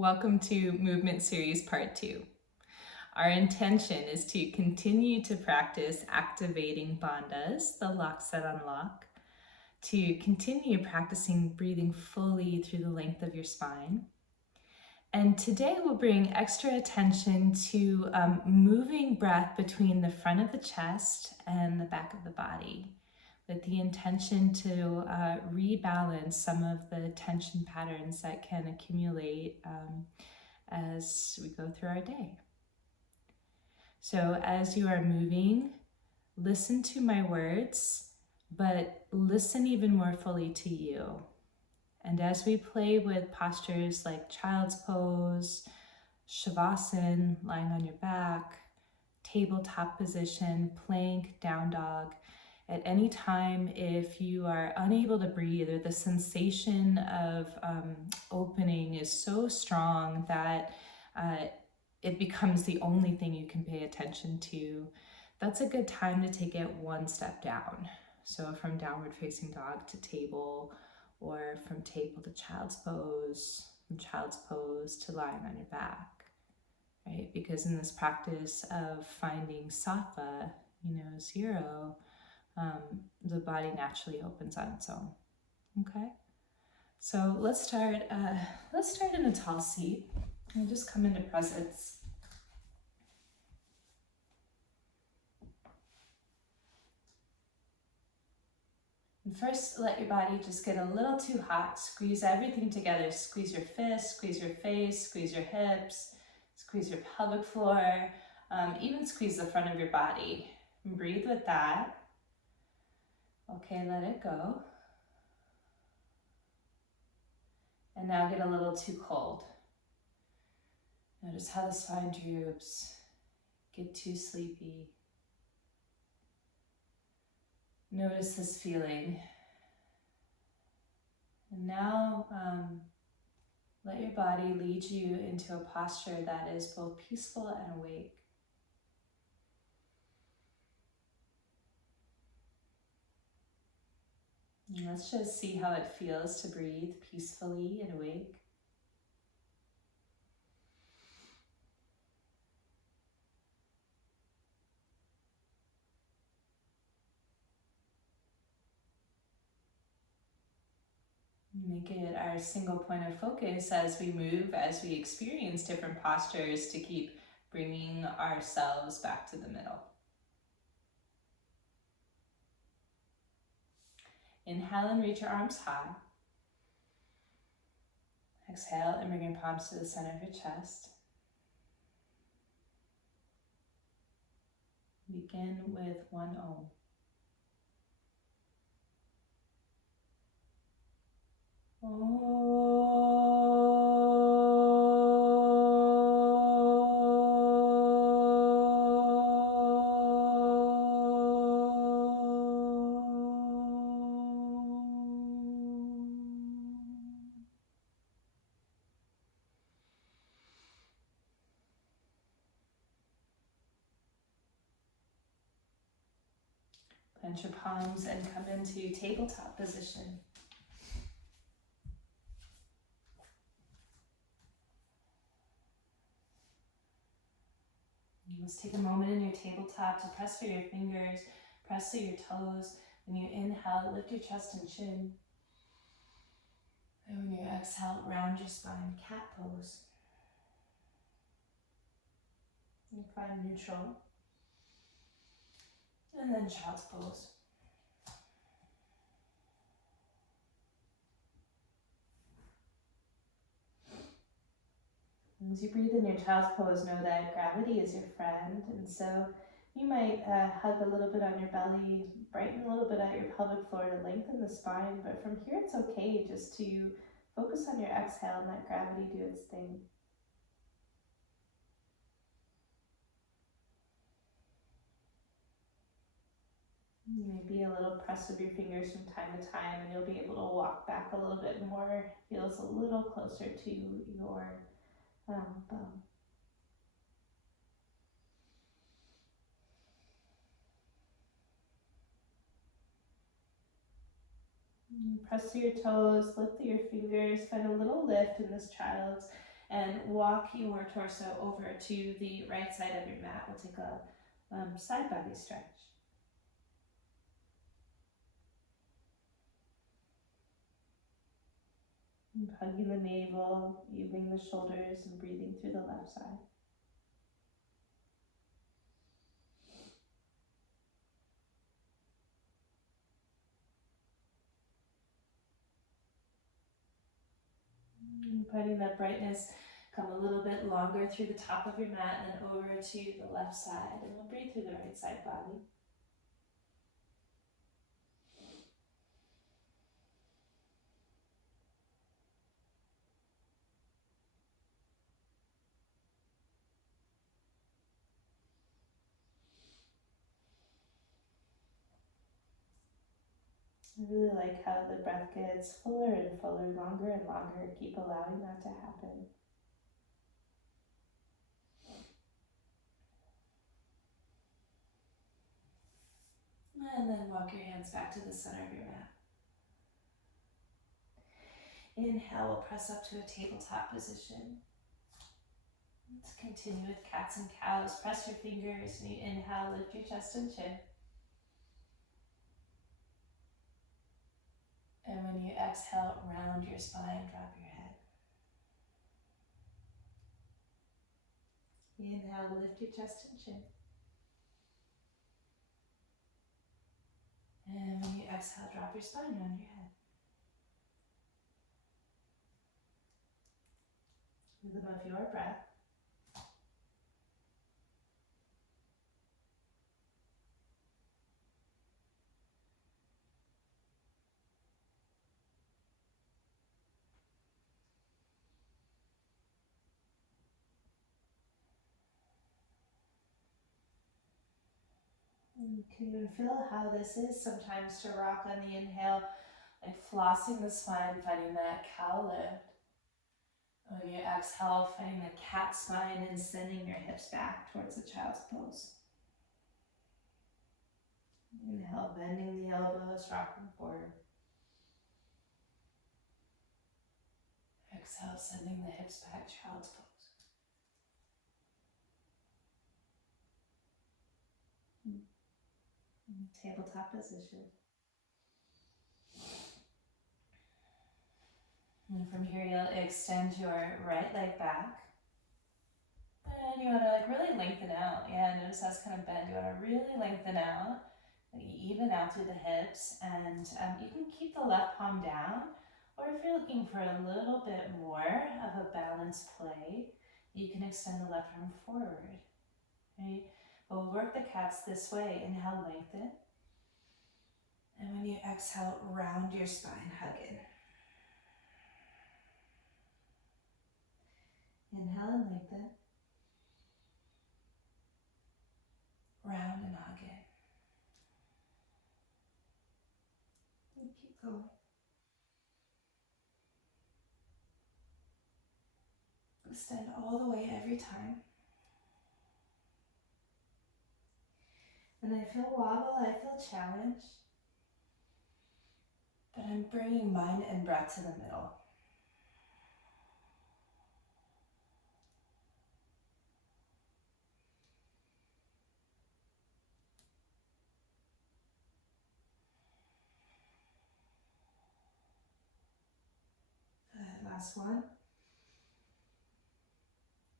Welcome to Movement Series Part 2. Our intention is to continue to practice activating bandhas, the locks that unlock, to continue practicing breathing fully through the length of your spine. And today we'll bring extra attention to moving breath between the front of the chest and the back of the body, with the intention to rebalance some of the tension patterns that can accumulate as we go through our day. So as you are moving, listen to my words, but listen even more fully to you. And as we play with postures like child's pose, Savasana, lying on your back, tabletop position, plank, down dog, at any time, if you are unable to breathe or the sensation of opening is so strong that it becomes the only thing you can pay attention to, that's a good time to take it one step down. So from downward facing dog to table, or from table to child's pose, from child's pose to lying on your back, right? Because in this practice of finding sattva, zero, the body naturally opens on its own. Okay, so let's start in a tall seat. I'll just come into presence. And first, let your body just get a little too hot. Squeeze everything together. Squeeze your fists, squeeze your face, squeeze your hips, squeeze your pelvic floor, even squeeze the front of your body. And breathe with that. Okay, let it go. And now get a little too cold. Notice how the spine droops. Get too sleepy. Notice this feeling. And now let your body lead you into a posture that is both peaceful and awake. And let's just see how it feels to breathe peacefully and awake. Make it our single point of focus as we move, as we experience different postures, to keep bringing ourselves back to the middle. Inhale and reach your arms high. Exhale and bring your palms to the center of your chest. Begin with one Om. Plant your palms and come into tabletop position. Let's take a moment in your tabletop to press through your fingers, press through your toes. When you inhale, lift your chest and chin. And when you exhale, round your spine, cat pose. You find neutral. And then child's pose. As you breathe in your child's pose, know that gravity is your friend, and so you might hug a little bit on your belly, brighten a little bit at your pelvic floor to lengthen the spine, but from here it's okay just to focus on your exhale and let gravity do its thing. Maybe a little press of your fingers from time to time, and you'll be able to walk back a little bit more. Feels a little closer to your bum. Press through your toes, lift through your fingers, find a little lift in this child's and walk your torso over to the right side of your mat. We'll take a side body stretch. And hugging the navel, evening the shoulders, and breathing through the left side. And letting that brightness come a little bit longer through the top of your mat and then over to the left side. And we'll breathe through the right side body. I really like how the breath gets fuller and fuller, longer and longer. Keep allowing that to happen. And then walk your hands back to the center of your mat. Inhale, we'll press up to a tabletop position. Let's continue with cats and cows. Press your fingers and you inhale, lift your chest and chin. And when you exhale, round your spine, drop your head. Inhale, lift your chest and chin. And when you exhale, drop your spine, round your head. Rhythm of your breath. You can even feel how this is sometimes to rock on the inhale, like flossing the spine, finding that cow lift. When you exhale, finding the cat spine and sending your hips back towards the child's pose. Inhale, bending the elbows, rocking forward. Exhale, sending the hips back, child's pose. Tabletop position. And from here, you'll extend your right leg back. And you want to really lengthen out. Yeah, notice that's kind of bent. You want to really lengthen out. Even out through the hips. And you can keep the left palm down. Or if you're looking for a little bit more of a balanced play, you can extend the left arm forward. Right? But we'll work the cats this way. Inhale, lengthen. And when you exhale, round your spine, hug in. Inhale and lengthen. Round and hug in. And keep going. Extend all the way every time. And I feel wobble, I feel challenge. But I'm bringing mind and breath to the middle. Good, last one.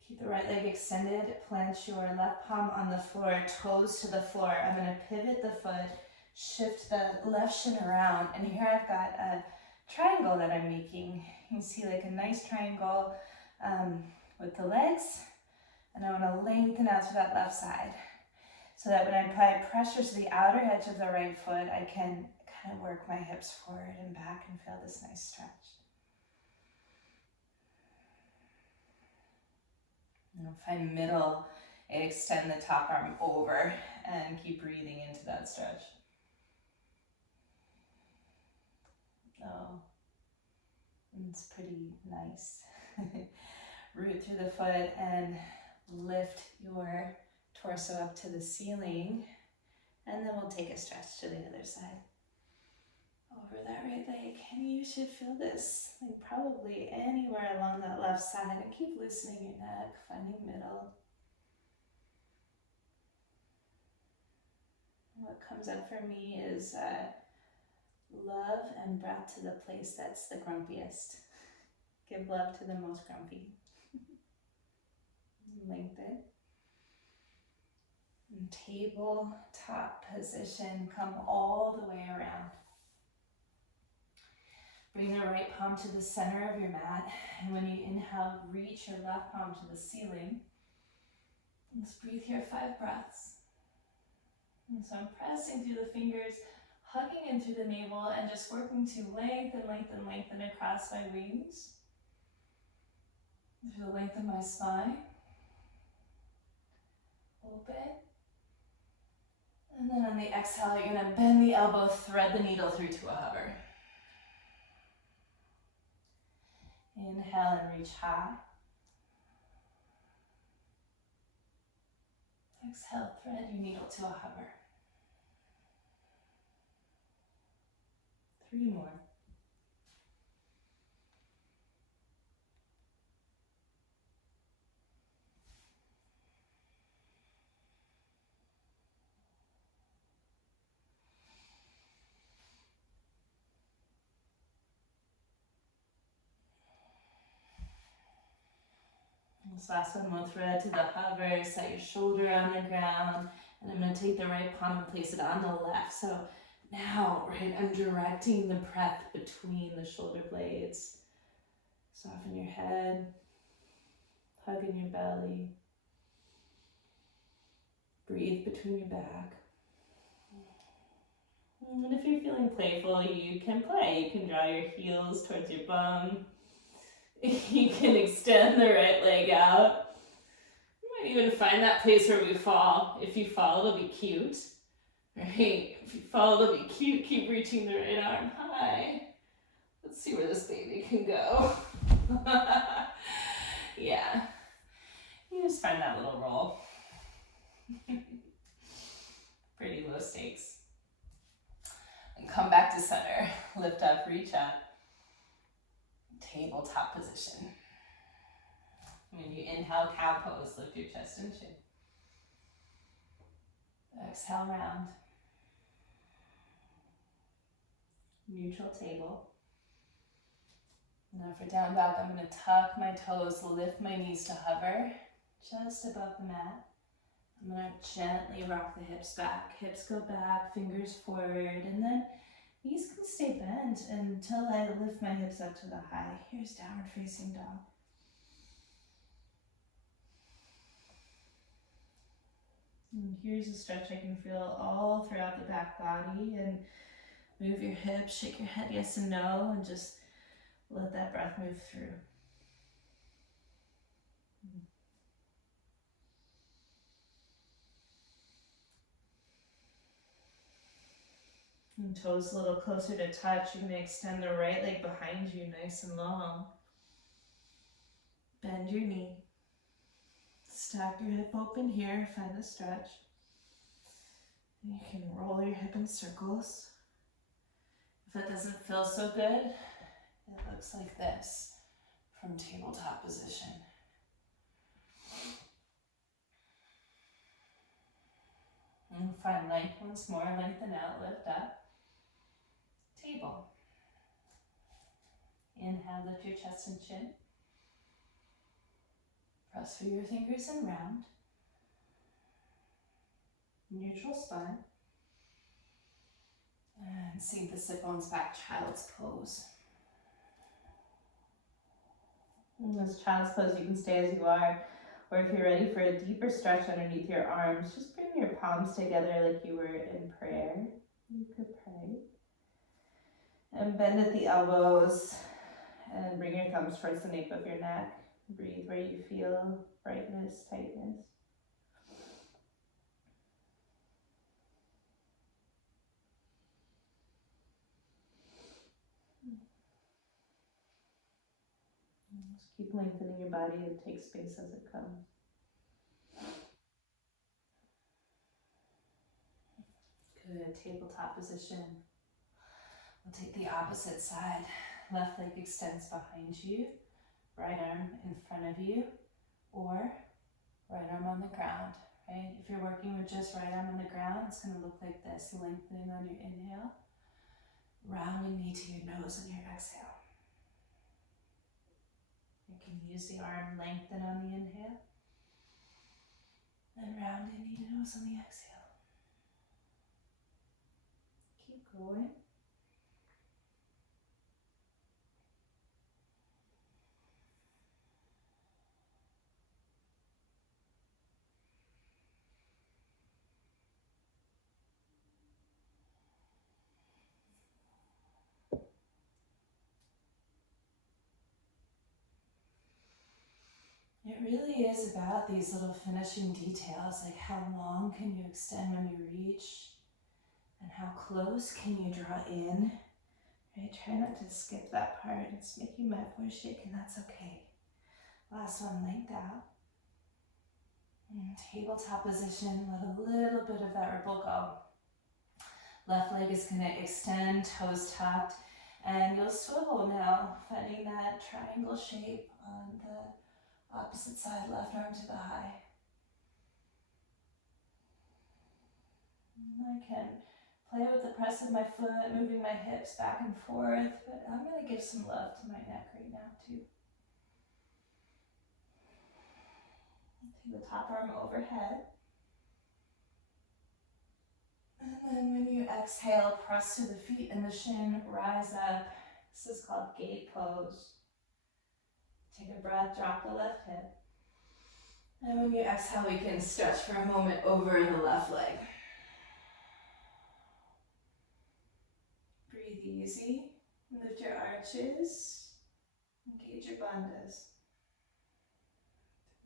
Keep the right leg extended, plant your left palm on the floor, toes to the floor. I'm going to pivot the foot, shift the left shin around, and here I've got a triangle that I'm making. You can see like a nice triangle with the legs, and I want to lengthen out to that left side so that when I apply pressure to the outer edge of the right foot, I can kind of work my hips forward and back and feel this nice stretch. And find middle, extend the top arm over and keep breathing into that stretch. Oh, it's pretty nice. Root through the foot and lift your torso up to the ceiling. And then we'll take a stretch to the other side. over that right leg, and you should feel this like probably anywhere along that left side, and keep loosening your neck, finding middle. What comes up for me is love and breath to the place that's the grumpiest. Give love to the most grumpy. Lengthen. And tabletop position, come all the way around. Bring the right palm to the center of your mat, and when you inhale, reach your left palm to the ceiling. Let's breathe here 5 breaths. And so I'm pressing through the fingers, hugging in through the navel, and just working to lengthen, lengthen, lengthen across my wings. Through the length of my spine. Open. And then on the exhale, you're going to bend the elbow, thread the needle through to a hover. Inhale and reach high. Exhale, thread your needle to a hover. 3 more. This last one, we'll thread to the hover, set your shoulder on the ground, and I'm going to take the right palm and place it on the left. So now, right, I'm directing the breath between the shoulder blades. Soften your head, hug in your belly. Breathe between your back. And if you're feeling playful, you can play. You can draw your heels towards your bum. You can extend the right leg out. You might even find that place where we fall. If you fall, it'll be cute. Right? If you fall, it'll be cute. Keep reaching the right arm high. Let's see where this baby can go. Yeah. You just find that little roll. Pretty low stakes. And come back to center. Lift up, reach up. Tabletop position. When you inhale, cow pose, lift your chest and chin. Exhale, round. Neutral table. Now for down dog, I'm going to tuck my toes, lift my knees to hover just above the mat. I'm going to gently rock the hips back. Hips go back, fingers forward, and then knees can stay bent until I lift my hips up to the high. Here's downward facing dog. And here's a stretch I can feel all throughout the back body, and move your hips, shake your head yes and no, and just let that breath move through. And toes a little closer to touch. You're going to extend the right leg behind you nice and long. Bend your knee. Stack your hip open here, find the stretch. You can roll your hip in circles. If that doesn't feel so good, it looks like this from tabletop position. And find length once more, lengthen out, lift up. Table. Inhale, lift your chest and chin. Press through your fingers and round. Neutral spine. And sink the sit bones back, child's pose. In this child's pose, you can stay as you are, or if you're ready for a deeper stretch underneath your arms, just bring your palms together like you were in prayer. You could pray. And bend at the elbows, and bring your thumbs towards the nape of your neck. Breathe where you feel brightness, tightness. Just keep lengthening your body and take space as it comes. Good, tabletop position. We'll take the opposite side. Left leg extends behind you, right arm in front of you, or right arm on the ground, right? If you're working with just right arm on the ground, it's going to look like this, lengthening on your inhale, rounding knee to your nose on your exhale. You can use the arm lengthen on the inhale, and rounding knee to nose on the exhale. Keep going. It really is about these little finishing details, like how long can you extend when you reach, and how close can you draw in. Right? Try not to skip that part. It's making my voice shake, and that's okay. Last one, length out. Tabletop position, let a little bit of that ripple go. Left leg is going to extend, toes tucked, and you'll swivel now, finding that triangle shape on the opposite side, left arm to the high. And I can play with the press of my foot, moving my hips back and forth, but I'm going to give some love to my neck right now too. Take the top arm overhead. And then when you exhale, press through the feet and the shin, rise up. This is called gate pose. Take a breath, drop the left hip. And when you exhale, we can stretch for a moment over the left leg. Breathe easy. Lift your arches. Engage your bandhas.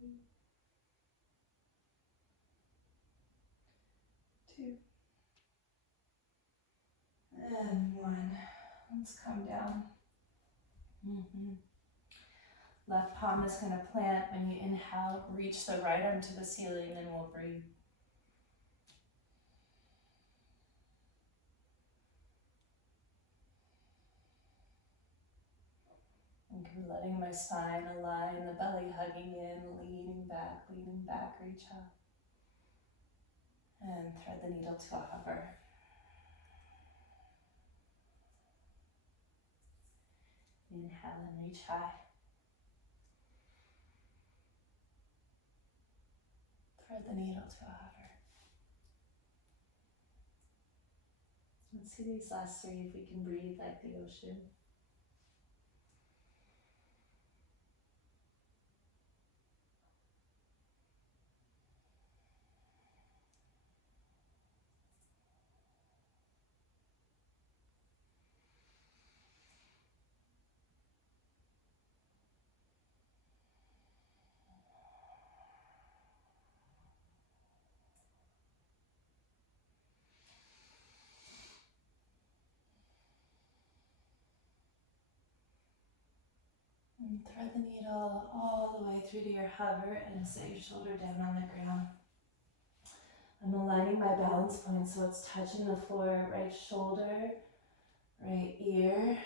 3, 2, and 1. Let's come down. Left palm is going to plant. When you inhale, reach the right arm to the ceiling, and we'll breathe. And letting my spine align, the belly hugging in, leaning back, reach up. And thread the needle to a hover. Inhale and reach high. Thread the needle to a hover. Let's see these last 3 if we can breathe like the ocean. And thread the needle all the way through to your hover and set your shoulder down on the ground. I'm aligning my balance point so it's touching the floor, right shoulder, right ear,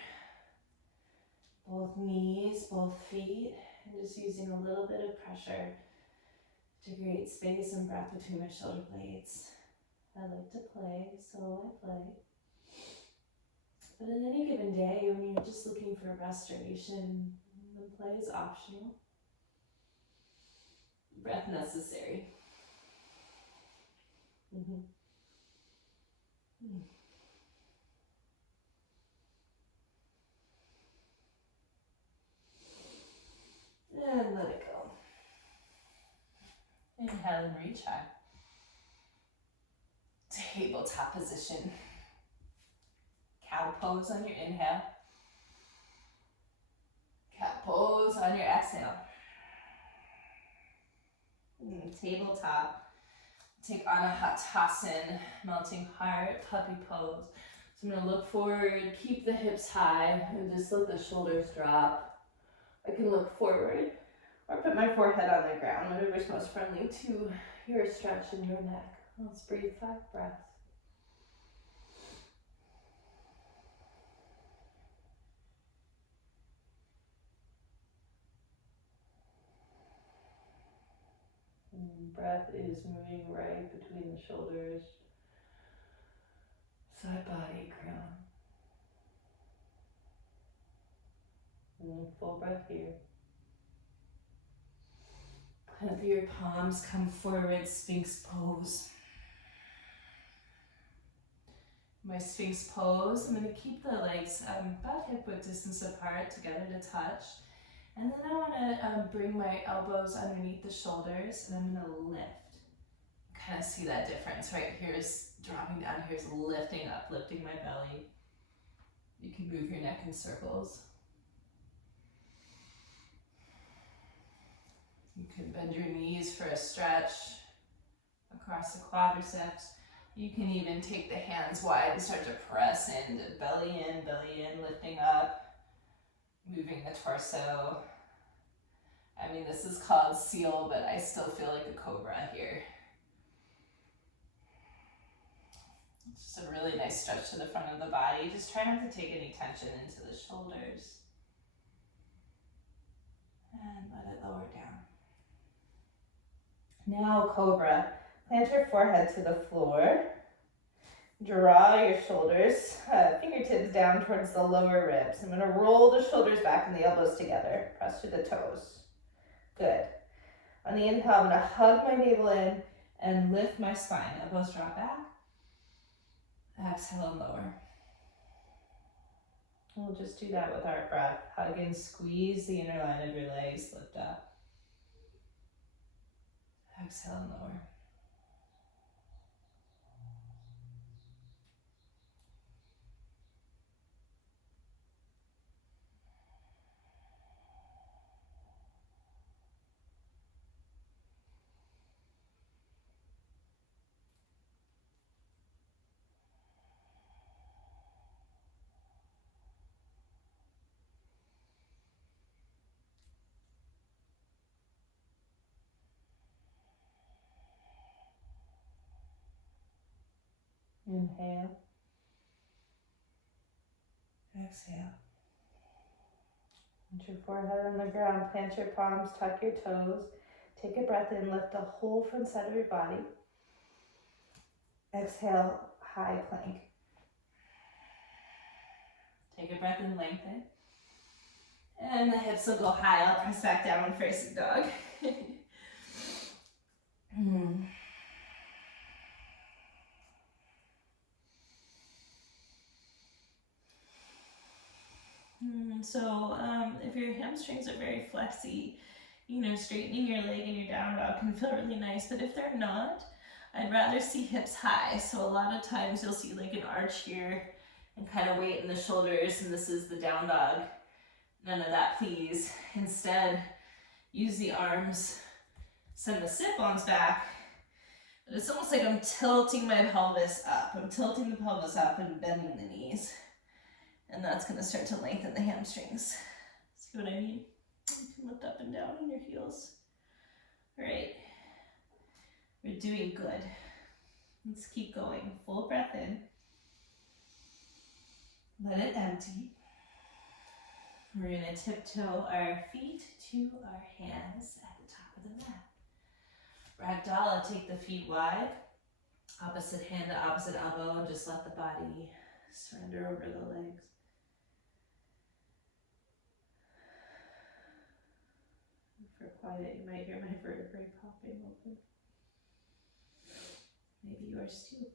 both knees, both feet, and just using a little bit of pressure to create space and breath between my shoulder blades. I like to play, so I play. But on any given day, when you're just looking for restoration, the play is optional. Breath necessary. And let it go. Inhale and reach high. Tabletop position. Cow pose on your inhale. Cat pose on your exhale. Tabletop. Take Anahatasana, melting heart, puppy pose. So I'm going to look forward, keep the hips high, and just let the shoulders drop. I can look forward or put my forehead on the ground, whatever's most friendly to your stretch in your neck. Let's breathe 5 breaths. Breath is moving right between the shoulders, side body, crown. Full breath here. Plant your palms, come forward, Sphinx pose. My Sphinx pose, I'm going to keep the legs about hip width distance apart together to touch. And then I want to bring my elbows underneath the shoulders, and I'm going to lift. Kind of see that difference. Right here is dropping down, here's lifting up, lifting my belly. You can move your neck in circles. You can bend your knees for a stretch across the quadriceps. You can even take the hands wide and start to press in, belly in, lifting up, moving the torso. I mean, this is called seal, but I still feel like a cobra here. It's just a really nice stretch to the front of the body. Just try not to take any tension into the shoulders. And let it lower down. Now, cobra. Plant your forehead to the floor. Draw your shoulders, fingertips down towards the lower ribs. I'm going to roll the shoulders back and the elbows together. Press through the toes. Good. On the inhale, I'm going to hug my navel in and lift my spine. Elbows drop back. Exhale and lower. We'll just do that with our breath. Hug and squeeze the inner line of your legs. Lift up. Exhale and lower. Inhale. Exhale. Put your forehead on the ground, plant your palms, tuck your toes. Take a breath in, lift the whole front side of your body. Exhale, high plank. Take a breath in, lengthen. And the hips will go high. I'll press back down and facing dog. So if your hamstrings are very flexy, straightening your leg and your down dog can feel really nice. But if they're not, I'd rather see hips high. So a lot of times you'll see like an arch here and kind of weight in the shoulders, and this is the down dog. None of that, please. Instead, use the arms, send the sit-bones back. But it's almost like I'm tilting my pelvis up. I'm tilting the pelvis up and bending the knees. And that's going to start to lengthen the hamstrings. See what I mean? You can lift up and down on your heels. All right. We're doing good. Let's keep going. Full breath in. Let it empty. We're going to tiptoe our feet to our hands at the top of the mat. Ragdoll, I'll take the feet wide. Opposite hand to opposite elbow, and just let the body surrender over the legs. For quiet, you might hear my vertebrae popping open. Maybe yours too.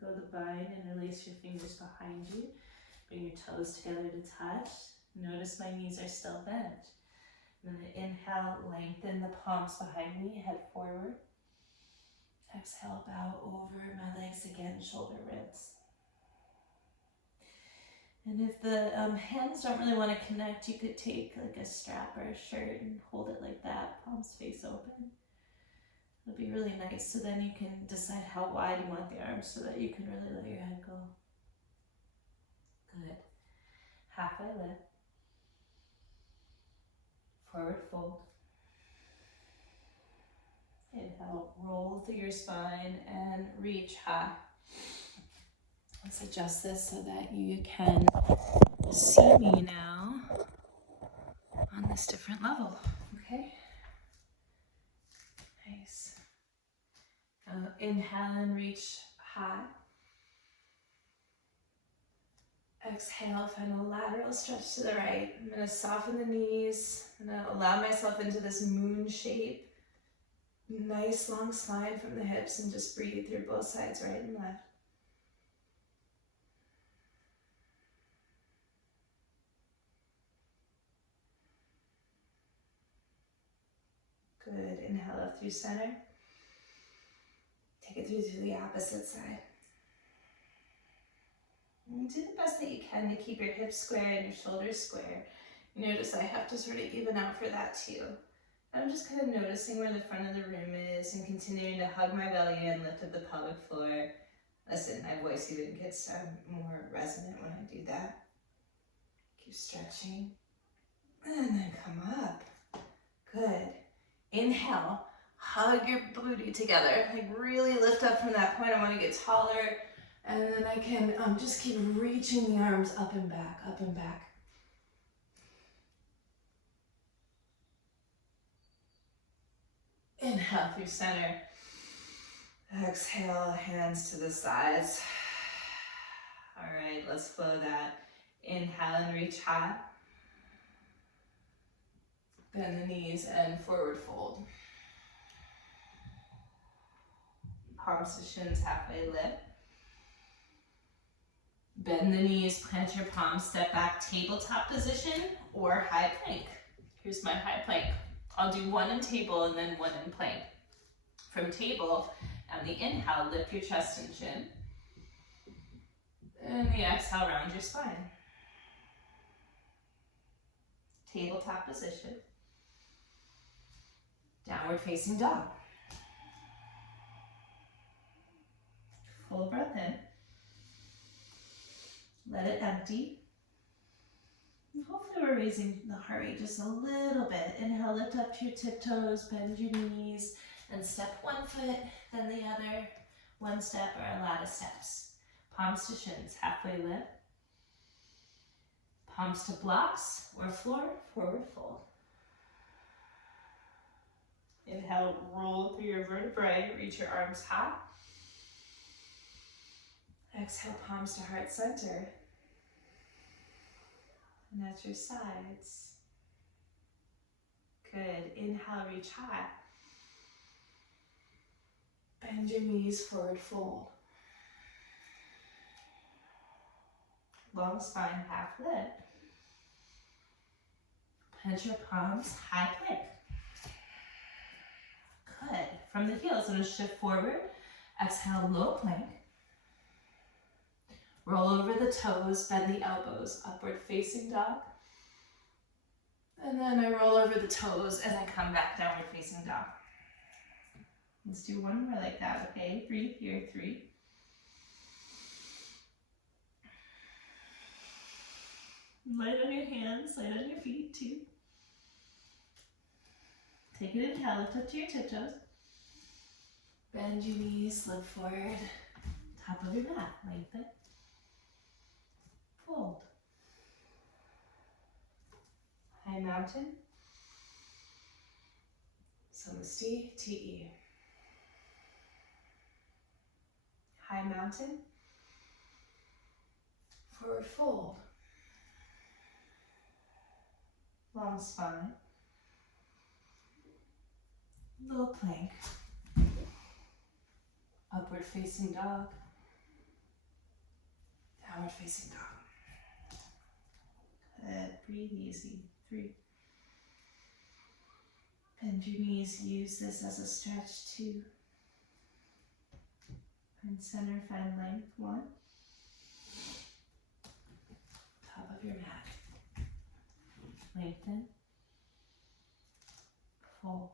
Go to the bind and release your fingers behind you. Bring your toes together to touch. Notice my knees are still bent. I'm going to inhale, lengthen the palms behind me, head forward. Exhale, bow over my legs again, shoulder ribs. And if the hands don't really want to connect, you could take like a strap or a shirt and hold it like that, palms face open. It'll be really nice. So then you can decide how wide you want the arms so that you can really let your head go. Good. Halfway lift. Forward fold. Inhale. Inhale, roll through your spine and reach high. Let's adjust this so that you can see me now on this different level, okay? Nice. Inhale and reach high. Exhale, find a lateral stretch to the right. I'm gonna soften the knees. I'm gonna allow myself into this moon shape. Nice long spine from the hips, and just breathe through both sides, right and left. Good, inhale up through center. Take it through to the opposite side. And do the best that you can to keep your hips square and your shoulders square. You notice I have to sort of even out for that too. I'm just kind of noticing where the front of the room is and continuing to hug my belly and lift up the pelvic floor. Listen, my voice even gets more resonant when I do that. Keep stretching. And then come up. Good. Inhale. Hug your booty together. Like really lift up from that point. I want to get taller. And then I can just keep reaching the arms up and back, up and back. Inhale through center. Exhale, hands to the sides. All right, let's flow that. Inhale and reach high. Bend the knees and forward fold. Palms to shins, halfway lift. Bend the knees, plant your palms, step back, tabletop position or high plank. Here's my high plank. I'll do one in table and then one in plank. From table, on the inhale, lift your chest and chin. And the exhale, round your spine. Tabletop position. Downward facing dog. Full breath in. Let it empty. And hopefully we're raising the heart rate just a little bit. Inhale, lift up to your tiptoes, bend your knees, and step one foot, then the other. One step or a lot of steps. Palms to shins, halfway lift. Palms to blocks or floor, forward fold. Inhale, roll through your vertebrae, reach your arms high. Exhale, palms to heart center. And at your sides. Good. Inhale, reach high. Bend your knees, forward fold. Long spine, half lift. Plant your palms, high plank. Good. From the heels, I'm going to shift forward. Exhale, low plank. Roll over the toes, bend the elbows, upward facing dog. And then I roll over the toes and then come back, downward facing dog. Let's do one more like that, okay? Breathe here, 3. Light on your hands, light on your feet, 2. Take an inhale, lift up to your tiptoes. Bend your knees, look forward. Top of your mat, lengthen. Fold. High mountain. Samasti TE. High mountain. Forward fold. Long spine. Low plank. Upward facing dog. Downward facing dog. Good. Breathe easy. 3. Bend your knees. Use this as a stretch. 2. Find center. Find length. 1. Top of your mat. Lengthen. Fold.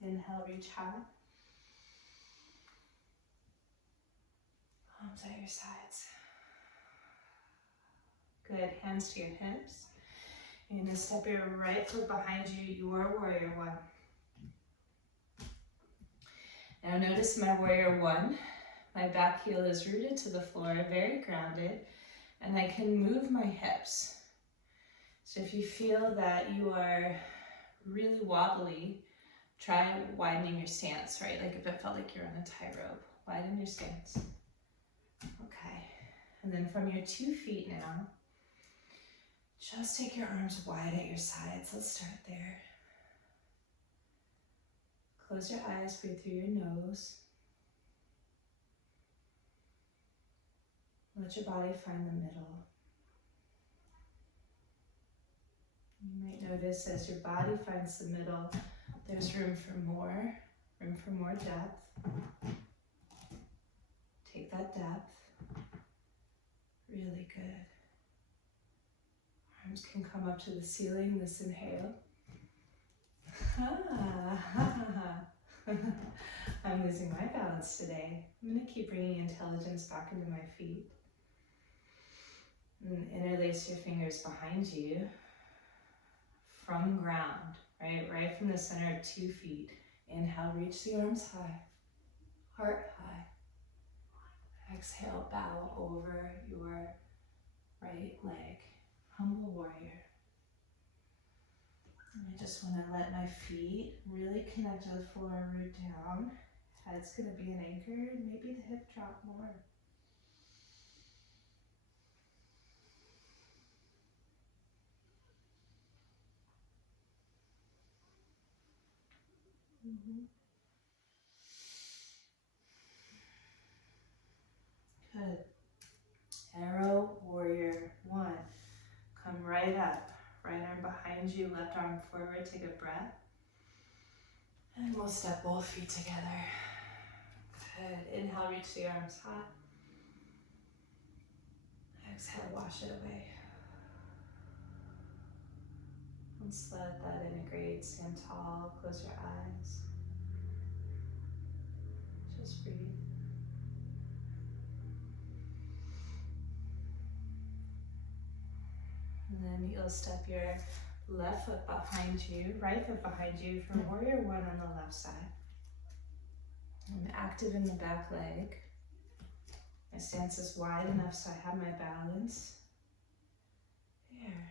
Inhale, reach high. Palms at your sides. Good, hands to your hips. You're going to step your right foot behind you, your warrior one. Now notice my warrior one. My back heel is rooted to the floor, very grounded, and I can move my hips. So if you feel that you are really wobbly, try widening your stance, right? Like if it felt like you're on a tightrope, widen your stance. Okay, and then from your 2 feet now, just take your arms wide at your sides. Let's start there. Close your eyes, breathe through your nose. Let your body find the middle. You might notice as your body finds the middle, there's room for more depth. Take that depth. Really good. Arms can come up to the ceiling, this inhale. I'm losing my balance today. I'm going to keep bringing intelligence back into my feet. And interlace your fingers behind you from ground, right from the center of 2 feet. Inhale, reach the arms high, heart high. Exhale, bow over your right leg. Humble warrior. And I just want to let my feet really connect to the floor, root down. Head's going to be an anchor, and maybe the hip drop more. Good. Arrow, warrior one. Come right up. Right arm behind you, left arm forward. Take a breath. And we'll step both feet together. Good. Inhale, reach the arms high. Exhale, wash it away. Let's let that integrate. Stand tall, close your eyes. Just breathe. And then you'll step your left foot behind you, right foot behind you for warrior one on the left side. I'm active in the back leg. My stance is wide enough so I have my balance. There.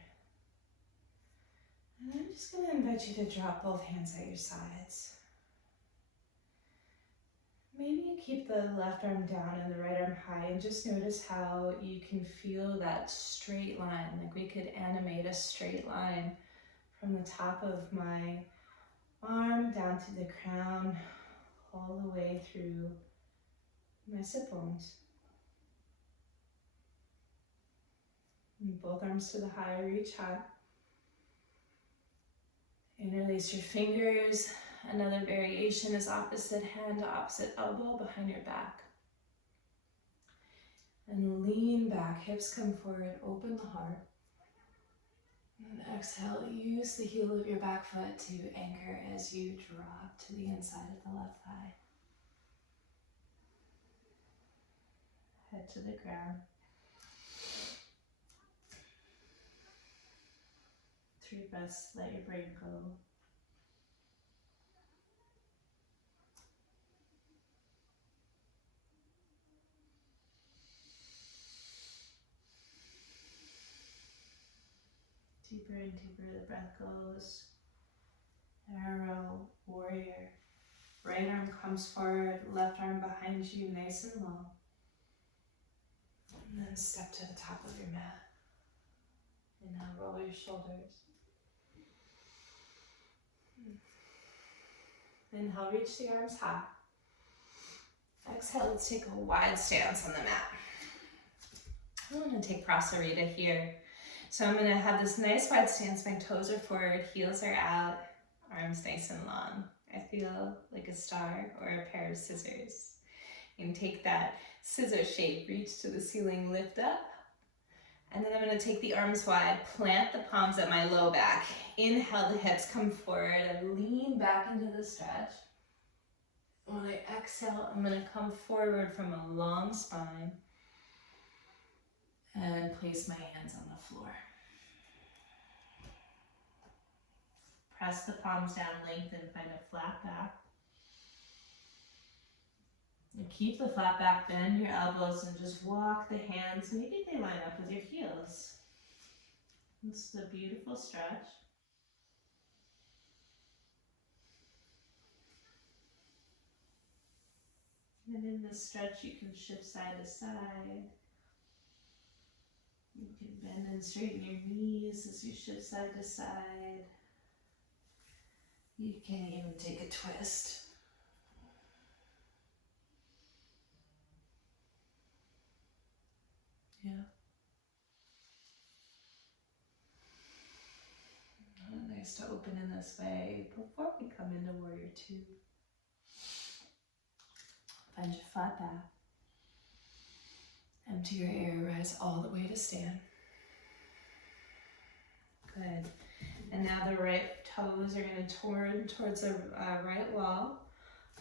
And I'm just going to invite you to drop both hands at your sides. Maybe you keep the left arm down and the right arm high, and just notice how you can feel that straight line. Like we could animate a straight line from the top of my arm down to the crown, all the way through my sit bones. And both arms to the high, reach high. Interlace your fingers. Another variation is opposite hand to opposite elbow behind your back. And lean back, hips come forward, open the heart. And exhale, use the heel of your back foot to anchor as you drop to the inside of the left thigh. Head to the ground. 3 breaths, let your brain go. Deeper and deeper the breath goes. Arrow, warrior. Right arm comes forward, left arm behind you, nice and low. And then step to the top of your mat. Inhale, roll your shoulders. Inhale, reach the arms high. Exhale, let's take a wide stance on the mat. I want to take Prasarita here. So I'm going to have this nice wide stance. My toes are forward, heels are out, arms nice and long. I feel like a star or a pair of scissors. You can take that scissor shape, reach to the ceiling, lift up. And then I'm going to take the arms wide, plant the palms at my low back. Inhale, the hips come forward and lean back into the stretch. When I exhale, I'm going to come forward from a long spine and place my hands on the floor. Press the palms down, lengthen, find a flat back. And keep the flat back, bend your elbows and just walk the hands. Maybe they line up with your heels. It's a beautiful stretch. And in this stretch, you can shift side to side. You can bend and straighten your knees as you shift side to side. You can even take a twist. Yeah. Nice to open in this way before we come into Warrior Two. Find your flat back. Empty your air, rise all the way to stand. Good. And now the right toes are going to turn towards the right wall.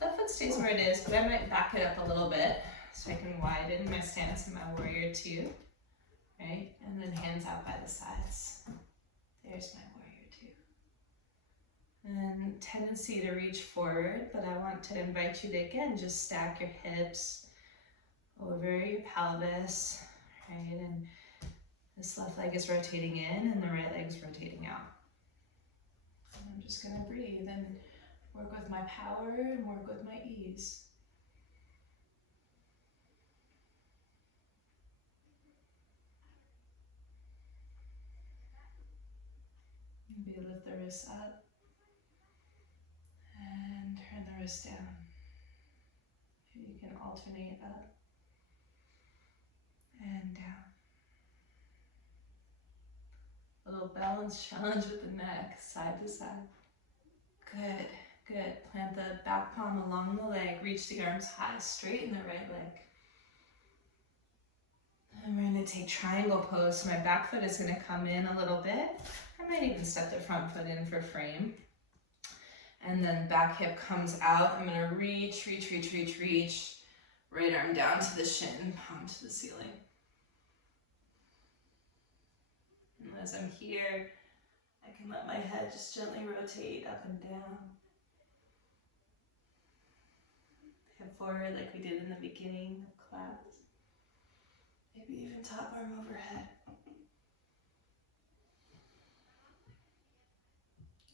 Left foot stays where it is, but I might back it up a little bit so I can widen my stance in my Warrior Two. Right? And then hands out by the sides. There's my Warrior Two. And tendency to reach forward, but I want to invite you to, again, just stack your hips over your pelvis, right? And this left leg is rotating in and the right leg is rotating out. And I'm just gonna breathe and work with my power and work with my ease. Maybe lift the wrists up and turn the wrists down. You can alternate up and down. A little balance challenge with the neck, side to side. Good, good. Plant the back palm along the leg, reach the arms high, straighten the right leg. And we're gonna take triangle pose. So my back foot is gonna come in a little bit. I might even step the front foot in for frame. And then back hip comes out. I'm gonna reach. Right arm down to the shin, palm to the ceiling. And as I'm here, I can let my head just gently rotate up and down. Hip forward like we did in the beginning of class. Maybe even top arm overhead.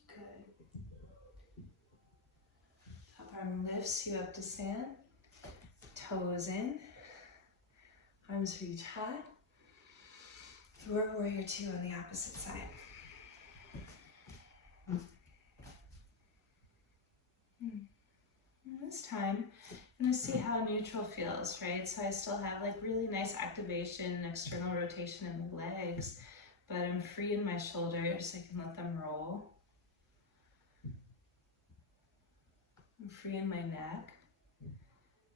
Good. Top arm lifts you up to stand. Toes in. Arms reach high. Your Warrior Two on the opposite side. This time, I'm going to see how neutral feels, right? So I still have like really nice activation, external rotation in the legs, but I'm free in my shoulders. I can let them roll. I'm free in my neck.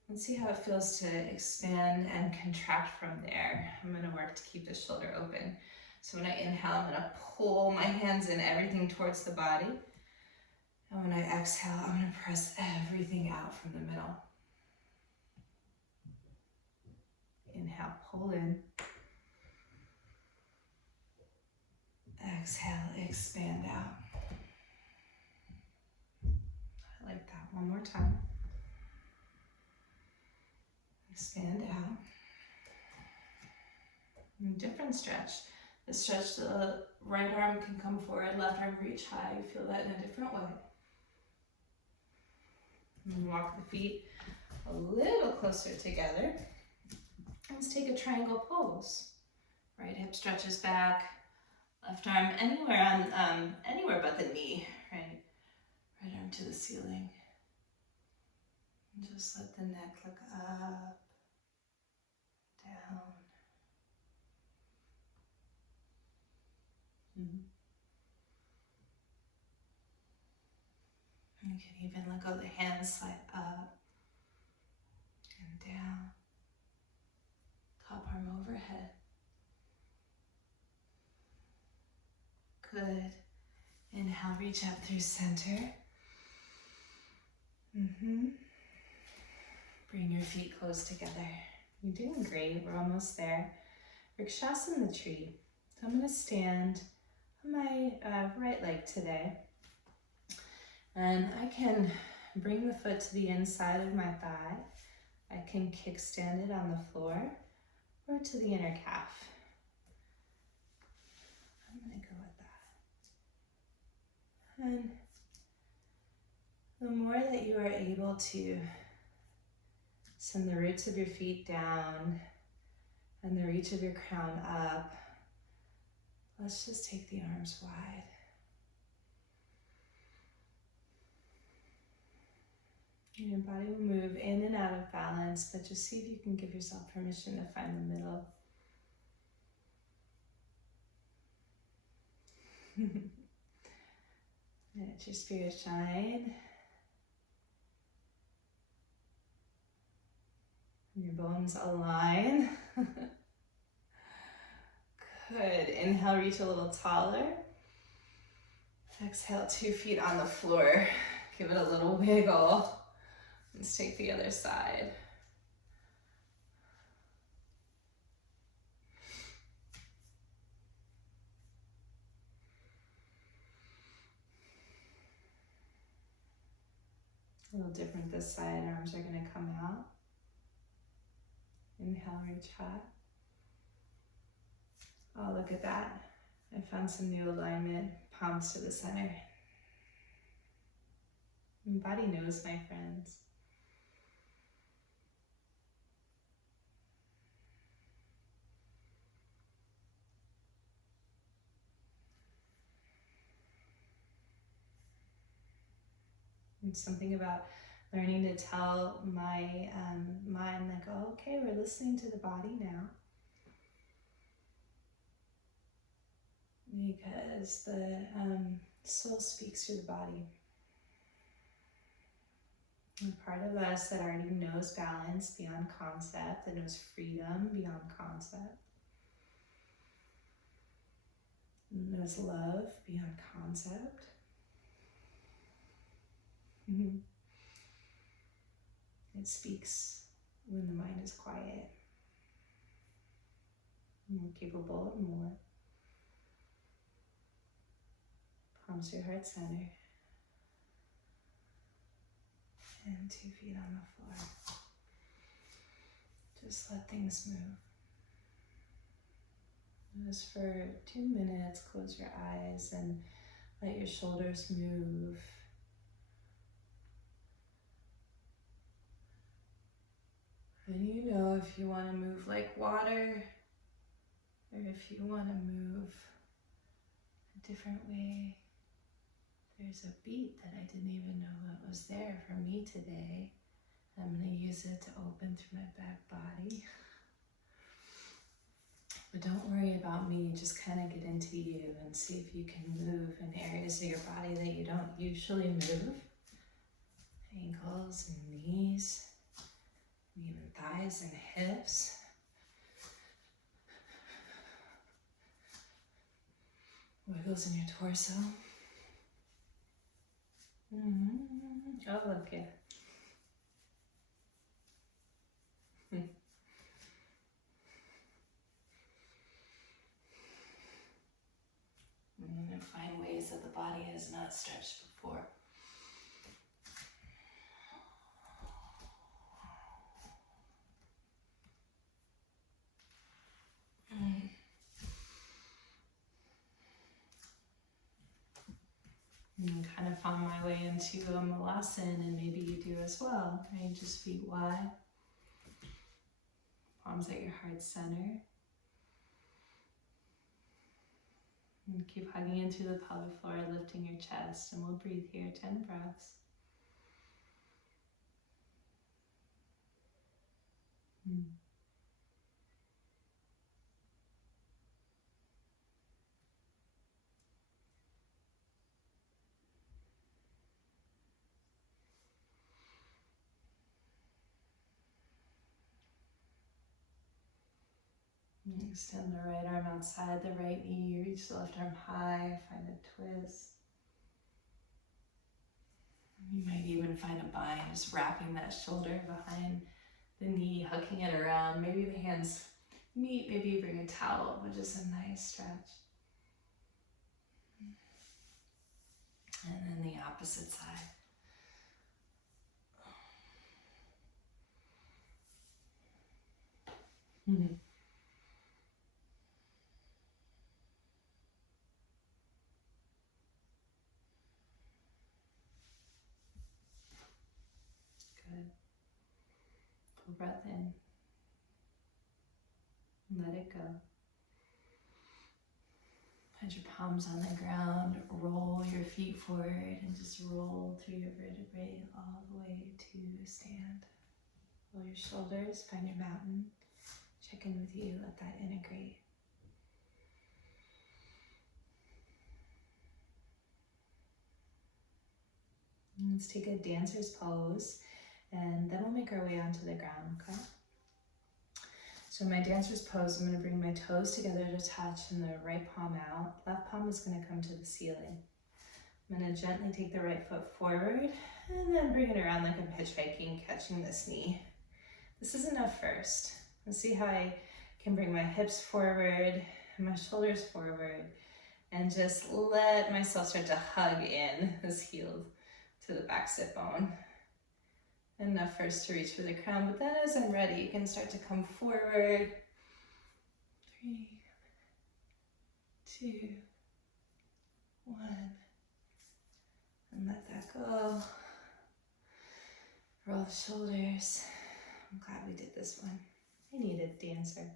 And see how it feels to expand and contract from there. I'm going to work to keep the shoulder open. So when I inhale, I'm going to pull my hands in, everything towards the body. And when I exhale, I'm going to press everything out from the middle. Inhale, pull in. Exhale, expand out. I like that. One more time. Expand out. And different stretch. The stretch, the right arm can come forward, left arm reach high. You feel that in a different way. And walk the feet a little closer together. Let's take a triangle pose. Right hip stretches back, left arm anywhere on anywhere but the knee. Right arm to the ceiling. And just let the neck look up, down. And you can even let go of the hands, slide up and down. Top arm overhead. Good. Inhale, reach up through center. Bring your feet close together. You're doing great. We're almost there. Vrikshasana the tree. So I'm going to stand on my right leg today. And I can bring the foot to the inside of my thigh. I can kickstand it on the floor or to the inner calf. I'm gonna go with that. And the more that you are able to send the roots of your feet down and the reach of your crown up, let's just take the arms wide. Your body will move in and out of balance, but just see if you can give yourself permission to find the middle. Let your spirit shine. Your bones align. Good. Inhale, reach a little taller. Exhale, 2 feet on the floor. Give it a little wiggle. Let's take the other side. A little different this side. Arms are going to come out. Inhale, reach high. Oh, look at that. I found some new alignment. Palms to the center. And body knows, my friends. And something about learning to tell my mind, like, oh, okay, we're listening to the body now. Because the soul speaks through the body. And part of us that already knows balance beyond concept, that knows freedom beyond concept, knows love beyond concept. It speaks when the mind is quiet. More capable of more. Palms to your heart center. And 2 feet on the floor. Just let things move. Just for 2 minutes, close your eyes and let your shoulders move. And you know if you want to move like water, or if you want to move a different way. There's a beat that I didn't even know that was there for me today. I'm going to use it to open through my back body. But don't worry about me, just kind of get into you and see if you can move in areas of your body that you don't usually move. Ankles and knees, and even thighs and hips. Wiggles in your torso. Oh, look it. And find ways that the body has not stretched before. And kind of found my way into a Malasana, and maybe you do as well, right? Just feet wide. Palms at your heart center. And keep hugging into the pelvic floor, lifting your chest, and we'll breathe here 10 breaths. Extend the right arm outside the right knee, reach the left arm high, find a twist. You might even find a bind, just wrapping that shoulder behind the knee, hooking it around. Maybe the hands meet, maybe you bring a towel, but just a nice stretch. And then the opposite side. Good. Full breath in. Let it go. Put your palms on the ground, roll your feet forward, and just roll through your vertebrae all the way to stand. Roll your shoulders, find your mountain. Check in with you, let that integrate. And let's take a dancer's pose, and then we'll make our way onto the ground, okay? So in my dancer's pose, I'm going to bring my toes together to touch and the right palm out. Left palm is going to come to the ceiling. I'm going to gently take the right foot forward and then bring it around like I'm hitchhiking, catching this knee. This is enough first. Let's see how I can bring my hips forward and my shoulders forward and just let myself start to hug in this heel to the back sit bone. Enough first to reach for the crown, but then as I'm ready, you can start to come forward. 3, 2, 1. And let that go. Roll the shoulders. I'm glad we did this one. I need a dancer.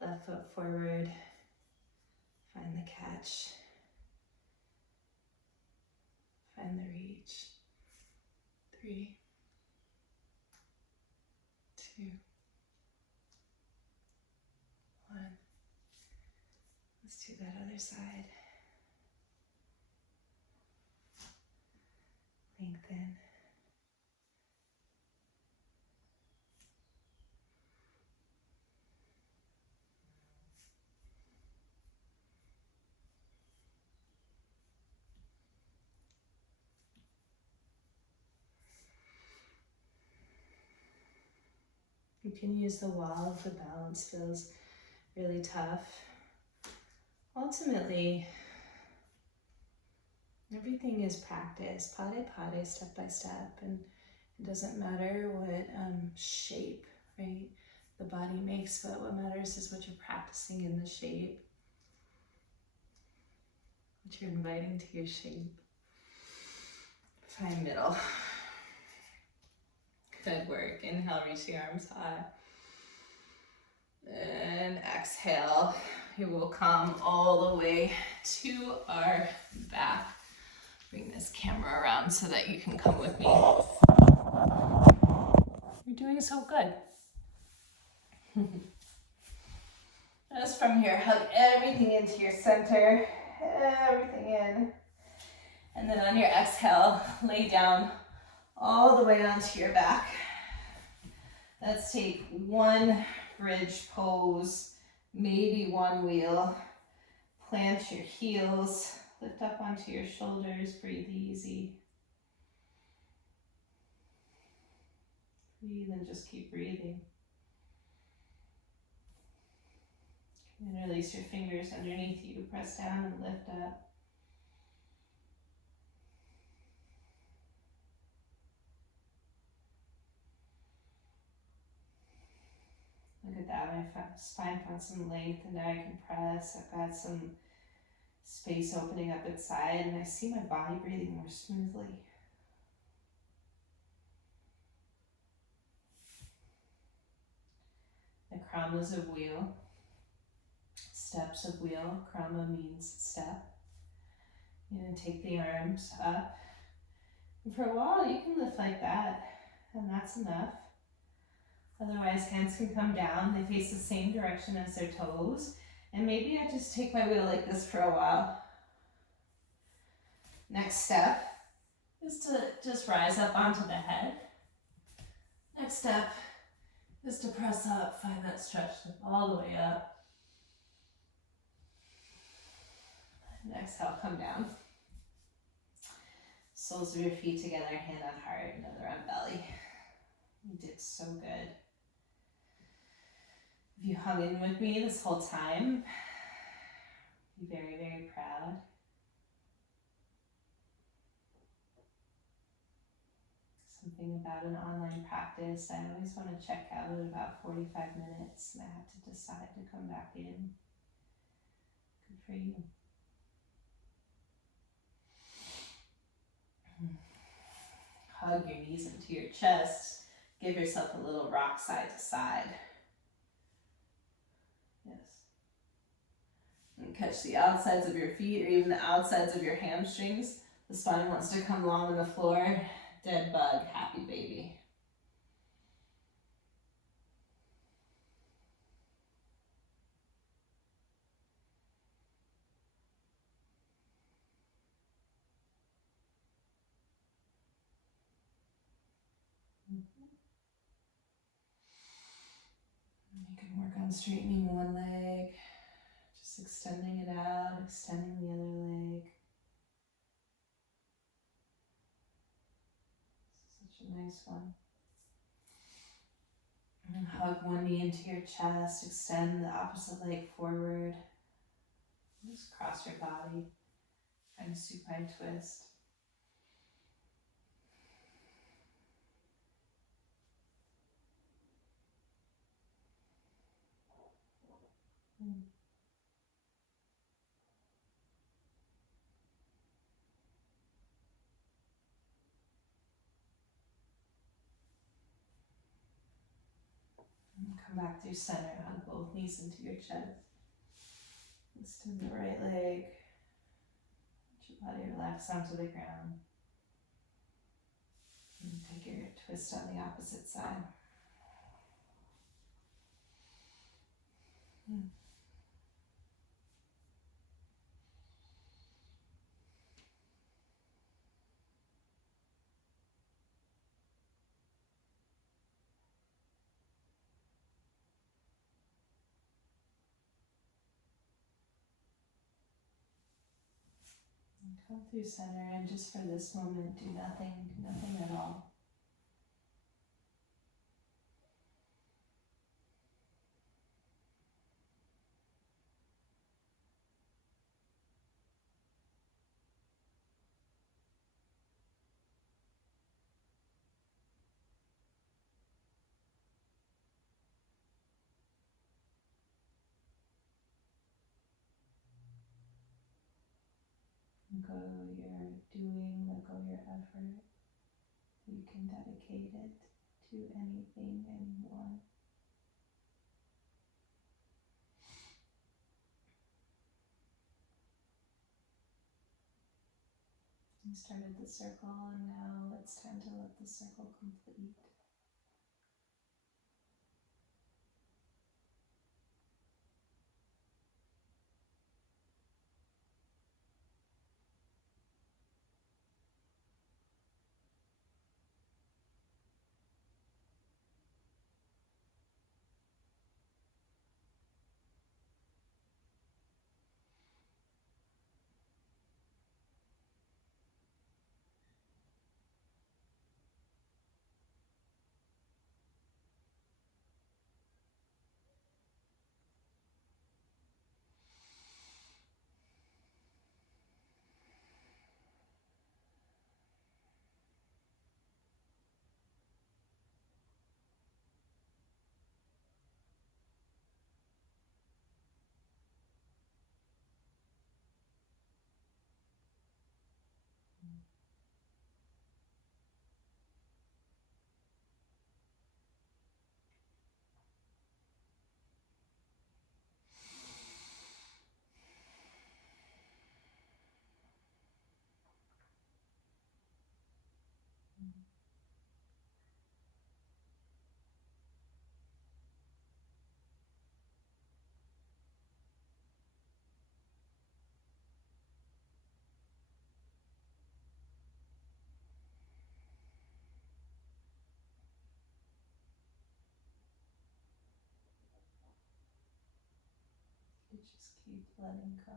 Left foot forward. Find the catch. Find the reach. 3, 2, 1. Let's do that other side. Lengthen. You can use the wall if the balance feels really tough. Ultimately, everything is practice, pade pade, step by step, and it doesn't matter what shape, right, the body makes, but what matters is what you're practicing in the shape, what you're inviting to your shape. Find middle. Good work. Inhale, reach the arms high. And exhale, we will come all the way to our back. Bring this camera around so that you can come with me. You're doing so good. Just from here, hug everything into your center, everything in. And then on your exhale, lay down all the way onto your back. Let's take one bridge pose, maybe one wheel. Plant your heels, lift up onto your shoulders, breathe easy. Breathe and just keep breathing. And release your fingers underneath you, press down and lift up. Look at that, my spine found some length and now I can press. I've got some space opening up inside and I see my body breathing more smoothly. The krama is a wheel. Steps of wheel. Krama means step. You're going to take the arms up. And for a while you can lift like that and that's enough. Otherwise, hands can come down. They face the same direction as their toes. And maybe I just take my wheel like this for a while. Next step is to just rise up onto the head. Next step is to press up, find that stretch all the way up. And exhale, come down. Soles of your feet together, hand on heart, another on belly. You did so good. If you hung in with me this whole time, be very, very proud. thing about an online practice. I always want to check out at about 45 minutes and I have to decide to come back in. Good for you. Hug your knees into your chest. Give yourself a little rock side to side. Yes. And catch the outsides of your feet or even the outsides of your hamstrings. The spine wants to come long on the floor. Dead bug, happy baby. You can work on straightening one leg, just extending it out, extending the other leg. Such a nice one. And hug one knee into your chest, extend the opposite leg forward. Just cross your body, kind of supine twist. Come back through center, hug both knees into your chest. Extend the right leg. Let your body relax onto the ground. And take your twist on the opposite side. Come through center and just for this moment, do nothing at all. Let go your doing, let go your effort. You can dedicate it to anything, anyone. You started the circle and now it's time to let the circle complete. You just keep letting go.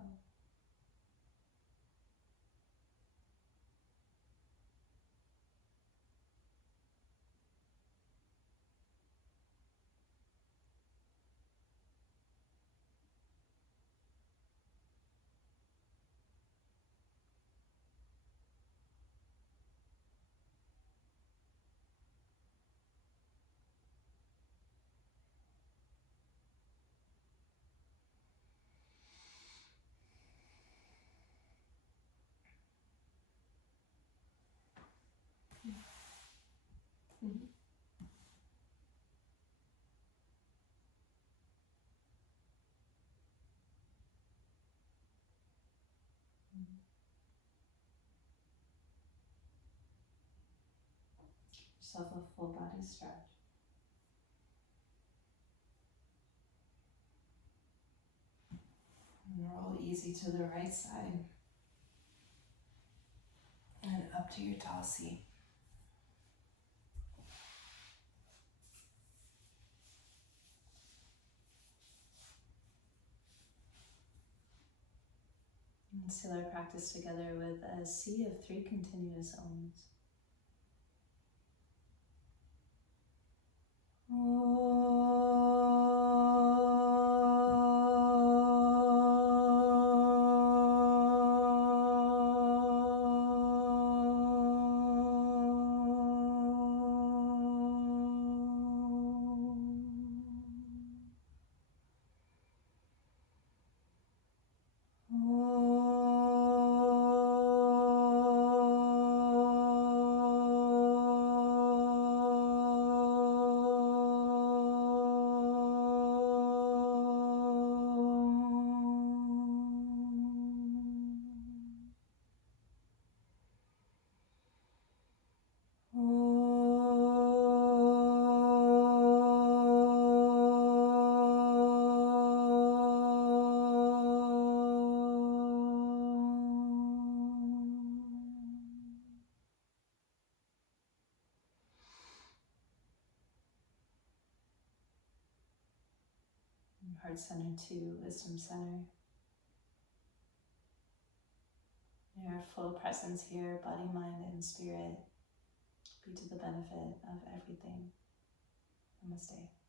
yourself a full body stretch. And roll easy to the right side. And up to your tall seat. And seal our practice together with a sea of 3 continuous Ums. Heart center to wisdom center. Your full presence here, body, mind, and spirit, be to the benefit of everything. Namaste.